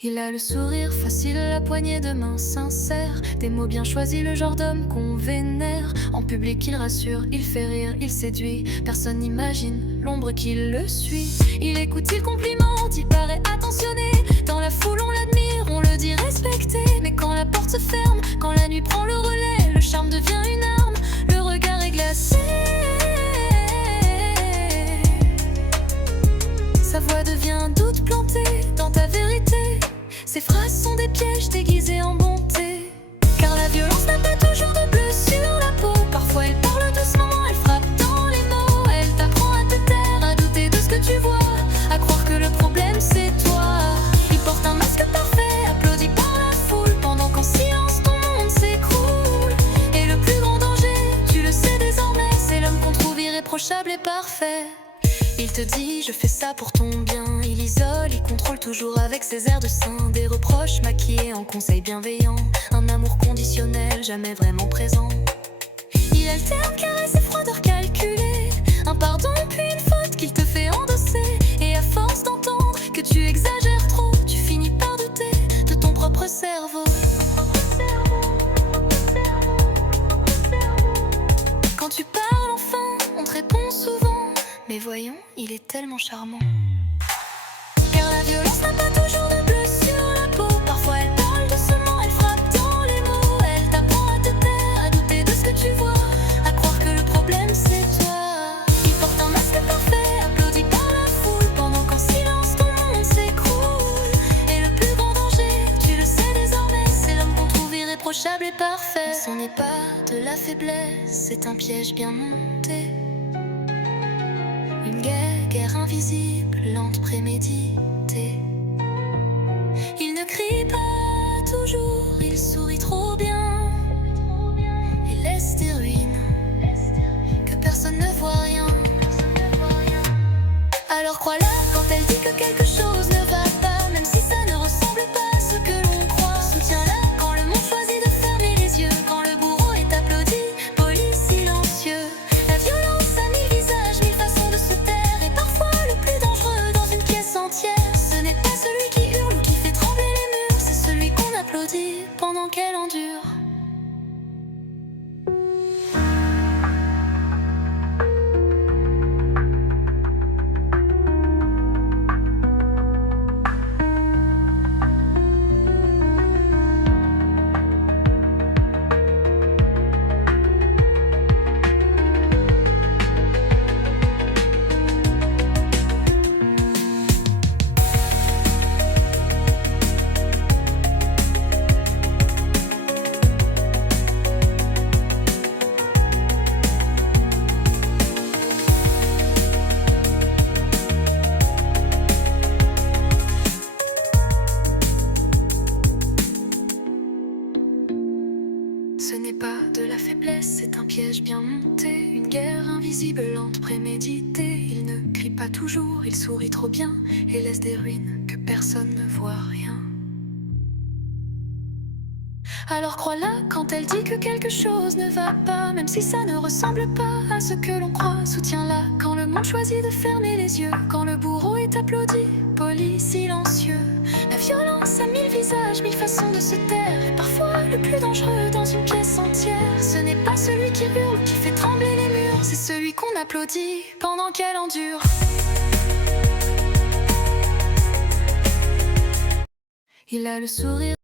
Il a le sourire facile, la poignée de main sincère, des mots bien choisis, le genre d'homme qu'on vénère. En public il rassure, il fait rire, il séduit, personne n'imagine l'ombre qui le suit. Il écoute, il complimente, il paraît attentionné. Dans la foule on l'admire, on le dit respecté. Mais quand la porte se ferme, quand la nuit prend le relais, le charme devient une arme, le regard est glacé. Sa voix devient un doute planté dans ta vérité. Ses phrases sont des pièges déguisés en bonté. Car la violence n'a pas toujours de bleu sur la peau. Parfois elle parle doucement, elle frappe dans les mots. Elle t'apprend à te taire, à douter de ce que tu vois, à croire que le problème c'est toi. Il porte un masque parfait, applaudi par la foule, pendant qu'en silence ton monde s'écroule. Et le plus grand danger, tu le sais désormais, c'est l'homme qu'on trouve irréprochable et parfait. Il te dit je fais ça pour ton bien, il isole, il contrôle toujours avec ses airs de saint. Des reproches maquillés en conseils bienveillants, un amour conditionnel jamais vraiment présent. Il alterne caresses et froideur calculée, un pardon puis une faute qu'il te fait endosser. Et à force d'entendre que tu exagères trop, tu finis par douter de ton propre cerveau. Quand tu parles enfin, on te répond souvent, mais voyons, il est tellement charmant. Car la violence n'a pas toujours de bleu sur la peau. Parfois elle parle doucement, elle frappe dans les mots. Elle t'apprend à te taire, à douter de ce que tu vois, à croire que le problème c'est toi. Il porte un masque parfait, applaudi par la foule, pendant qu'en silence ton monde s'écroule. Et le plus grand danger, tu le sais désormais, c'est l'homme qu'on trouve irréprochable et parfait. Ce n'est pas de la faiblesse, c'est un piège bien monté. Une guerre invisible, lente, préméditée. Il ne crie pas toujours, il sourit trop bien et laisse des ruines que personne ne voit rien. Alors crois-la quand elle dit que quelque chose ne va pas, même si ça ne ressemble pas à ce que l'on croit. Soutiens-la quand le monde choisit de fermer les yeux, quand le bourreau est applaudi, poli, silencieux. La violence a mille visages, mille façons de se taire, et parfois le plus dangereux dans une pièce entière, ce n'est pas celui qui hurle ou qui fait trembler les murs, c'est celui qu'on applaudit pendant qu'elle endure. Ce n'est pas de la faiblesse, c'est un piège bien monté. Une guerre invisible, lente, préméditée. Il ne crie pas toujours, il sourit trop bien et laisse des ruines que personne ne voit rien. Alors crois-la quand elle dit que quelque chose ne va pas, même si ça ne ressemble pas à ce que l'on croit. Soutiens-la quand le monde choisit de fermer les yeux, quand le bourreau est applaudi, poli, silencieux. La violence a mille visages, mille façons de se taire, et parfois le plus dangereux dans une pièce entière, ce n'est pas celui qui hurle, qui fait trembler les murs, c'est celui qu'on applaudit pendant qu'elle endure. Il a le sourire